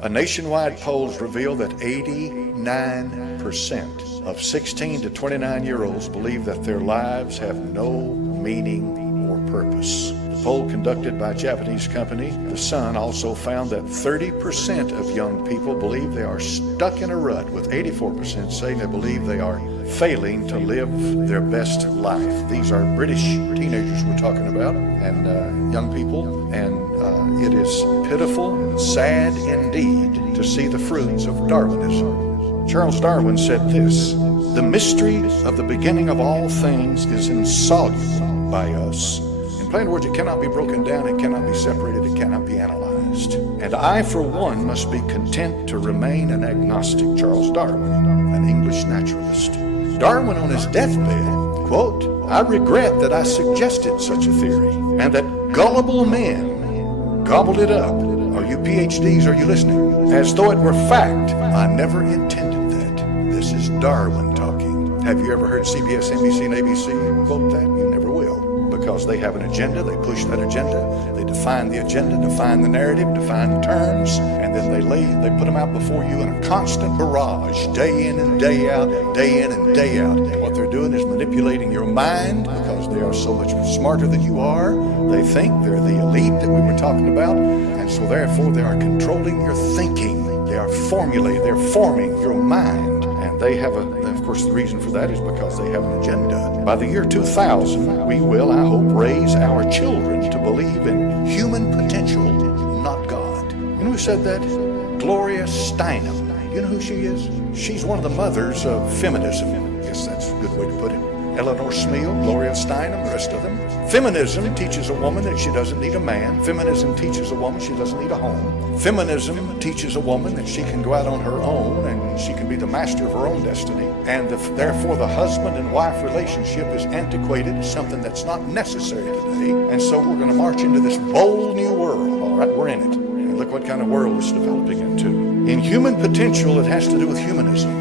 A nationwide polls reveal that 89% of 16 to 29-year-olds believe that their lives have no meaning or purpose. The poll conducted by a Japanese company, The Sun, also found that 30% of young people believe they are stuck in a rut, with 84% saying they believe they are failing to live their best life. These are British teenagers we're talking about, and young people, and it is pitiful and sad indeed to see the fruits of Darwinism. Charles Darwin said this: "The mystery of the beginning of all things is insoluble by us." In plain words, it cannot be broken down, it cannot be separated, it cannot be analyzed. And I, for one, must be content to remain an agnostic. Charles Darwin, an English naturalist. Darwin, on his deathbed, quote, "I regret that I suggested such a theory, and that gullible men gobbled it up." Are you PhDs, are you listening? "As though it were fact. I never intended that." This is Darwin talking. Have you ever heard CBS, NBC, and ABC quote that? You never will. Because they have an agenda, they push that agenda, they define the agenda, define the narrative, define the terms, and then they put them out before you in a constant barrage, day in and day out, day in and day out. And what they're doing is manipulating your mind, because they are so much smarter than you are. They think they're the elite that we were talking about, and so therefore they are controlling your thinking. They are they're forming your mind. And they have of course, the reason for that is because they have an agenda. By the year 2000, we will, I hope, raise our children to believe in human potential, not God. You know who said that? Gloria Steinem. You know who she is? She's one of the mothers of feminism. I guess that's a good way to put it. Eleanor Smeal, Gloria Steinem, the rest of them. Feminism teaches a woman that she doesn't need a man. Feminism teaches a woman she doesn't need a home. Feminism teaches a woman that she can go out on her own and she can be the master of her own destiny. And therefore the husband and wife relationship is antiquated, something that's not necessary today. And so we're going to march into this bold new world. All right, we're in it. And look what kind of world it's developing into. In human potential, it has to do with humanism.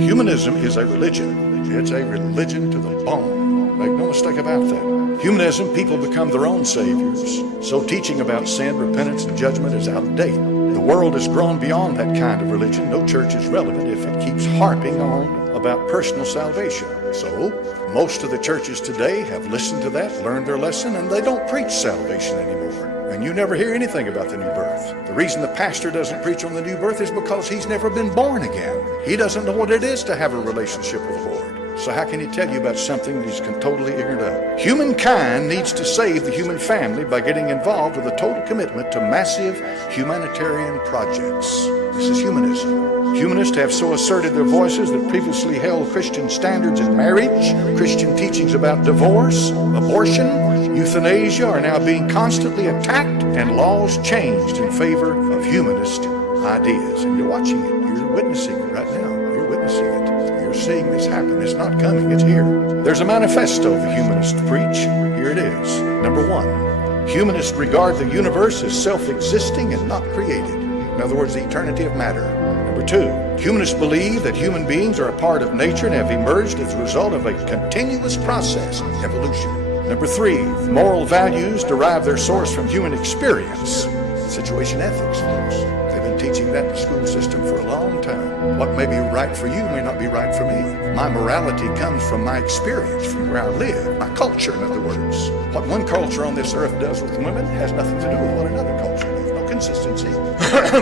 Humanism is a religion. It's a religion to the bone. Make no mistake about that. Humanism, people become their own saviors. So teaching about sin, repentance, and judgment is out of date. The world has grown beyond that kind of religion. No church is relevant if it keeps harping on about personal salvation. So most of the churches today have listened to that, learned their lesson, and they don't preach salvation anymore. And you never hear anything about the new birth. The reason the pastor doesn't preach on the new birth is because he's never been born again. He doesn't know what it is to have a relationship with the Lord. So how can he tell you about something that he's totally ignorant of? Humankind needs to save the human family by getting involved with a total commitment to massive humanitarian projects. This is humanism. Humanists have so asserted their voices that previously held Christian standards in marriage, Christian teachings about divorce, abortion, euthanasia are now being constantly attacked and laws changed in favor of humanist ideas. And you're watching it. You're witnessing it right now. You're witnessing it. You're seeing this happen. It's not coming. It's here. There's a manifesto the humanists preach. Here it is. Number 1, humanists regard the universe as self-existing and not created. In other words, the eternity of matter. Number 2, humanists believe that human beings are a part of nature and have emerged as a result of a continuous process, evolution. Number 3, moral values derive their source from human experience. Situation ethics, folks. They've been teaching that in the school system for a long time. What may be right for you may not be right for me. My morality comes from my experience, from where I live, my culture, in other words. What one culture on this earth does with women has nothing to do with what another culture does. No consistency.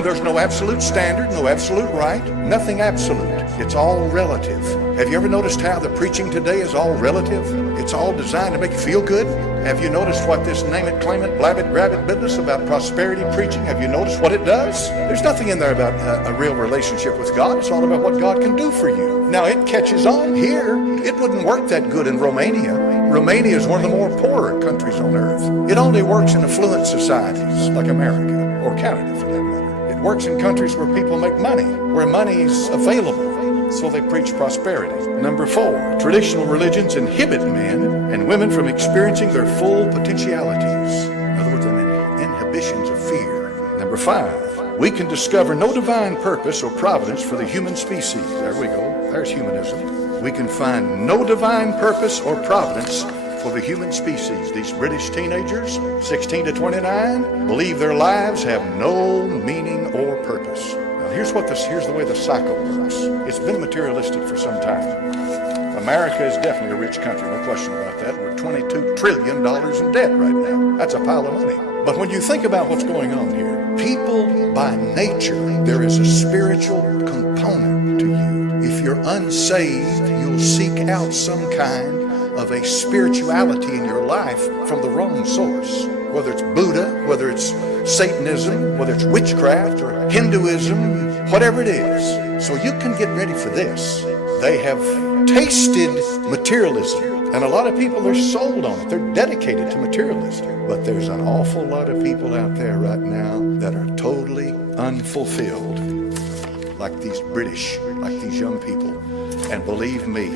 There's no absolute standard, no absolute right, nothing absolute. It's all relative. Have you ever noticed how the preaching today is all relative? It's all designed to make you feel good. Have you noticed what this name it, claim it, blab it, grab it business about prosperity preaching? Have you noticed what it does? There's nothing in there about a real relationship with God. It's all about what God can do for you. Now it catches on here. It wouldn't work that good in Romania. Romania is one of the more poorer countries on earth. It only works in affluent societies like America or Canada for that matter. It works in countries where people make money, where money is available. So they preach prosperity. Number 4, traditional religions inhibit men and women from experiencing their full potentialities. In other words, inhibitions of fear. Number 5, we can discover no divine purpose or providence for the human species. There we go. There's humanism. We can find no divine purpose or providence for the human species. These British teenagers, 16 to 29, believe their lives have no meaning or purpose. here's the way the cycle works. It's been materialistic for some time. America is definitely a rich country, no question about that. We're $22 trillion in debt right now. That's a pile of money. But when you think about what's going on here, people by nature, there is a spiritual component to you. If you're unsaved, you'll seek out some kind of a spirituality in your life from the wrong source. Whether it's Buddha, whether it's Satanism, whether it's witchcraft or Hinduism, whatever it is. So you can get ready for this. They have tasted materialism, and a lot of people are sold on it. They're dedicated to materialism. But there's an awful lot of people out there right now that are totally unfulfilled, like these British, like these young people. And believe me,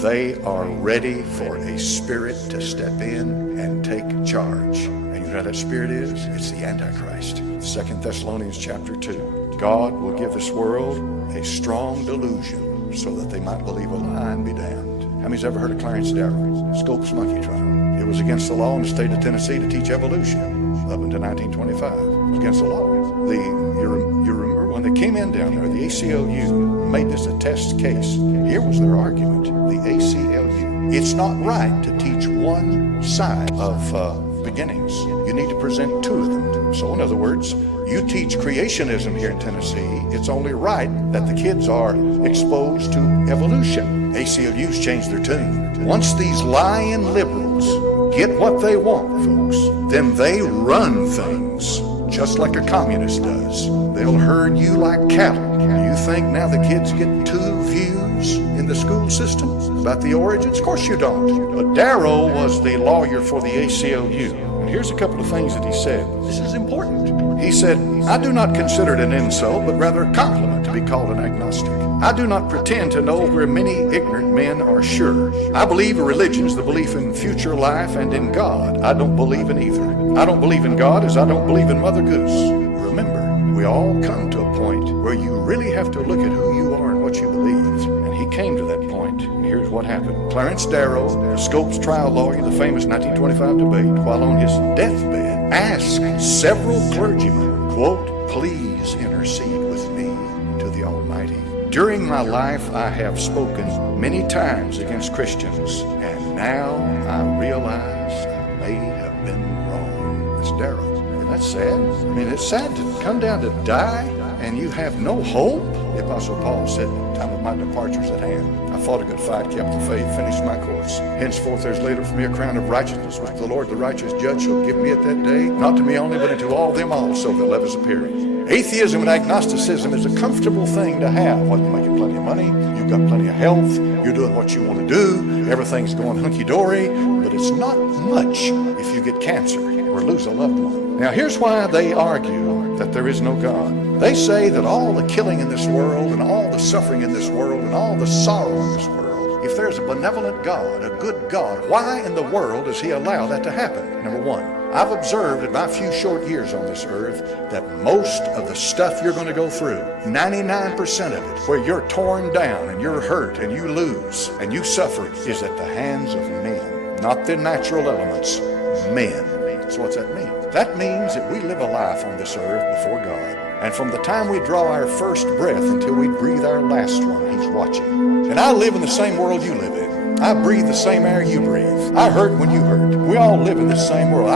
they are ready for a spirit to step in and take charge. And you know what that spirit is? It's the Antichrist. 2 Thessalonians chapter 2. God will give this world a strong delusion so that they might believe a lie and be damned. How many's ever heard of Clarence Darrow? Scopes monkey trial. It was against the law in the state of Tennessee to teach evolution up until 1925. It was against the law. You remember when they came in down there, the ACLU made this a test case. Here was their argument. The ACLU. It's not right to teach one side of beginnings. You need to present two of them. So in other words, you teach creationism here in Tennessee. It's only right that the kids are exposed to evolution. ACLU's changed their tune. Once these lying liberals get what they want, folks, then they run things just like a communist does. They'll herd you like cattle. You think now the kids get two views in the school system about the origins? Of course you don't. But Darrow was the lawyer for the ACLU. And here's a couple of things that he said. This is important. He said, I do not consider it an insult, but rather a compliment to be called an agnostic. I do not pretend to know where many ignorant men are sure. I believe a religion is the belief in future life and in God. I don't believe in either. I don't believe in God as I don't believe in Mother Goose. Remember, we all come to a point where you really have to look at who you are and what you believe. And he came to that point, and here's what happened. Clarence Darrow, the Scopes trial lawyer, the famous 1925 debate, while on his deathbed, asked several clergymen, quote, please intercede with me to the Almighty. During my life, I have spoken many times against Christians, and now I realize I may have been wrong. That's Darrow. And that's sad. I mean, it's sad to come down to die and you have no hope. The Apostle Paul said, the time of my departure is at hand. I fought a good fight, kept the faith, finished my course. Henceforth there's laid up for me a crown of righteousness, which the Lord, the righteous judge, shall give me at that day, not to me only, but unto all them also that love his appearing. Atheism and agnosticism is a comfortable thing to have. Well, you're making plenty of money, you've got plenty of health, you're doing what you want to do, everything's going hunky-dory, but it's not much if you get cancer or lose a loved one. Now here's why they argue that there is no God. They say that all the killing in this world and all the suffering in this world and all the sorrow in this world, if there's a benevolent God, a good God, why in the world does he allow that to happen? Number one, I've observed in my few short years on this earth that most of the stuff you're going to go through, 99% of it, where you're torn down and you're hurt and you lose and you suffer, is at the hands of men, not the natural elements, men. So what's that mean? That means that we live a life on this earth before God. And from the time we draw our first breath until we breathe our last one, he's watching. And I live in the same world you live in. I breathe the same air you breathe. I hurt when you hurt. We all live in this same world.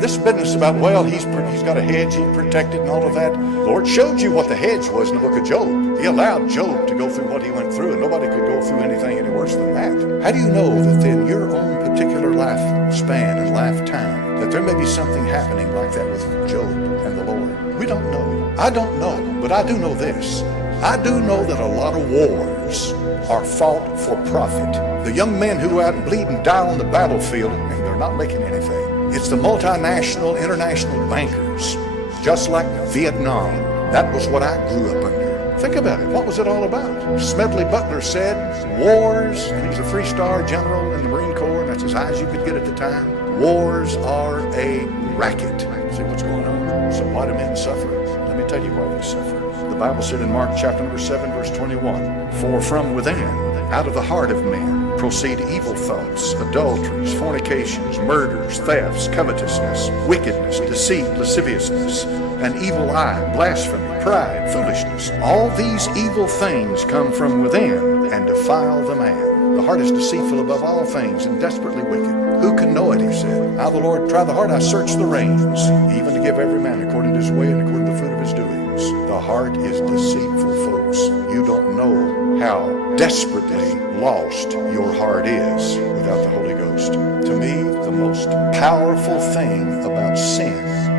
This business about, well, he's got a hedge, he's protected and all of that. The Lord showed you what the hedge was in the book of Job. He allowed Job to go through what he went through, and nobody could go through anything any worse than that. How do you know that in your own particular lifespan and lifetime that there may be something happening like that with Job and the Lord? We don't know. I don't know, but I do know this. I do know that a lot of wars are fought for profit. The young men who go out and bleed and die on the battlefield, and they're not making anything. It's the multinational, international bankers, just like Vietnam. That was what I grew up under. Think about it. What was it all about? Smedley Butler said, wars, and he was a 3-star general in the Marine Corps, and that's as high as you could get at the time. Wars are a racket. See what's going on? So why do men suffer? Let me tell you why they suffer. The Bible said in Mark chapter number 7, verse 21, for from within, out of the heart of men, proceed evil thoughts, adulteries, fornications, murders, thefts, covetousness, wickedness, deceit, lasciviousness, an evil eye, blasphemy, pride, foolishness. All these evil things come from within and defile the man. The heart is deceitful above all things and desperately wicked. Who can know it, he said. I, the Lord, try the heart, I search the reins, even to give every man according to his way and according to the fruit of his doings. The heart is deceitful, folks. You don't know how desperately lost your heart is without the Holy Ghost. To me, the most powerful thing about sin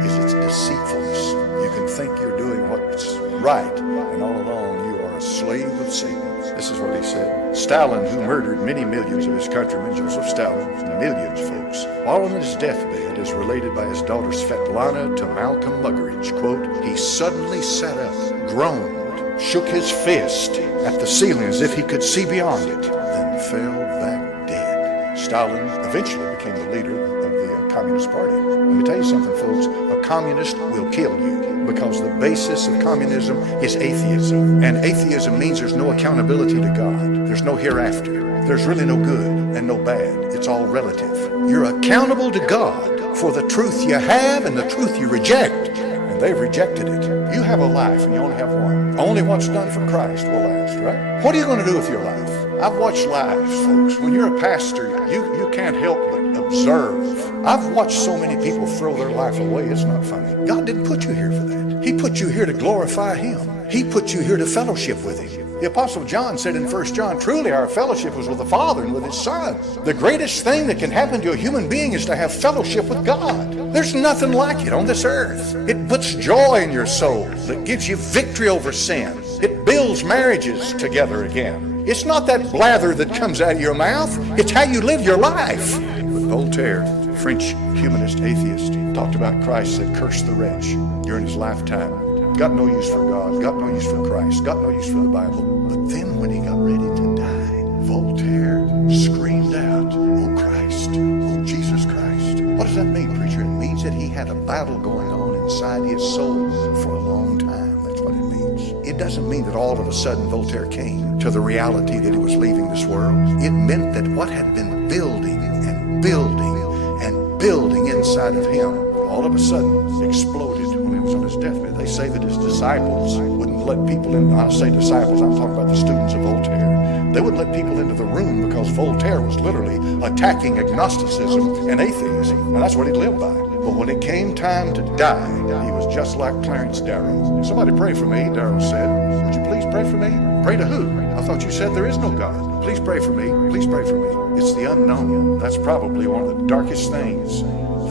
is its deceitfulness. You can think you're doing what's right, and all along you are a slave of Satan. This is what he said. Stalin, who murdered many millions of his countrymen, Joseph Stalin, millions, folks, while on his deathbed, is related by his daughter Svetlana to Malcolm Muggeridge, quote, he suddenly sat up, groaned, shook his fist at the ceiling as if he could see beyond it, then fell back dead. Stalin eventually became the leader of the Communist Party. Let me tell you something, folks. A communist will kill you because the basis of communism is atheism. And atheism means there's no accountability to God. There's no hereafter. There's really no good and no bad. It's all relative. You're accountable to God for the truth you have and the truth you reject. And they've rejected it. You have a life and you only have one. Only what's done for Christ will last, right? What are you going to do with your life? I've watched lives, folks. When you're a pastor, you can't help but observe. I've watched so many people throw their life away, it's not funny. God didn't put you here for that. He put you here to glorify Him. He put you here to fellowship with Him. The Apostle John said in 1 John, truly our fellowship was with the Father and with His Son. The greatest thing that can happen to a human being is to have fellowship with God. There's nothing like it on this earth. It puts joy in your soul. It gives you victory over sin. It builds marriages together again. It's not that blather that comes out of your mouth. It's how you live your life. But Voltaire, French humanist atheist, talked about Christ that cursed the wretch during his lifetime. Got no use for God, got no use for Christ, got no use for the Bible. But then when he got ready to die, Voltaire screamed out, oh Christ, oh Jesus Christ. What does that mean, preacher? It means that he had a battle going on inside his soul for a long time. That's what it means. It doesn't mean that all of a sudden Voltaire came to the reality that he was leaving this world. It meant that what had been building and building and building inside of him all of a sudden exploded when he was on his deathbed. They say that his disciples wouldn't let people in. I say disciples, I'm talking about the students of Voltaire. They wouldn't let people into the room because Voltaire was literally attacking agnosticism and atheism. And that's what he lived by. But when it came time to die, he was just like Clarence Darrow. Somebody pray for me, Darrow said. Would you please pray for me? Pray to who? I thought you said there is no God. Please pray for me. Please pray for me. It's the unknown. That's probably one of the darkest things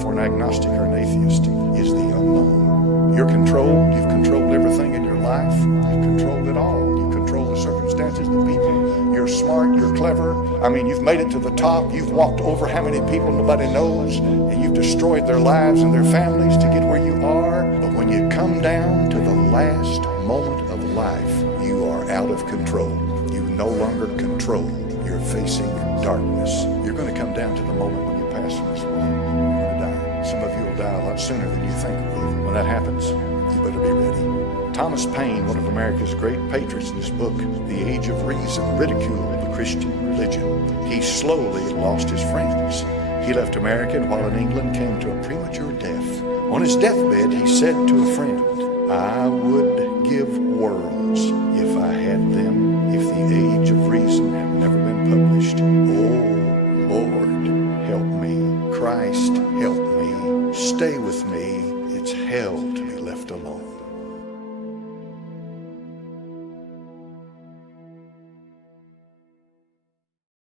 for an agnostic or an atheist is the unknown. You're controlled. You've controlled everything in your life. You've controlled it all. You control the circumstances, the people. You're smart. You're clever. I mean, you've made it to the top. You've walked over how many people nobody knows, and you've destroyed their lives and their families to get where you are. But when you come down to the last moment of life, you are out of control. You no longer control. You're facing darkness. You're going to come down to the moment when you pass from this world. Some of you will die a lot sooner than you think will. When that happens, you better be ready. Thomas Paine, one of America's great patriots in his book, The Age of Reason, ridiculed the Christian religion. He slowly lost his friends. He left America and while in England came to a premature death. On his deathbed, he said to a friend, I would give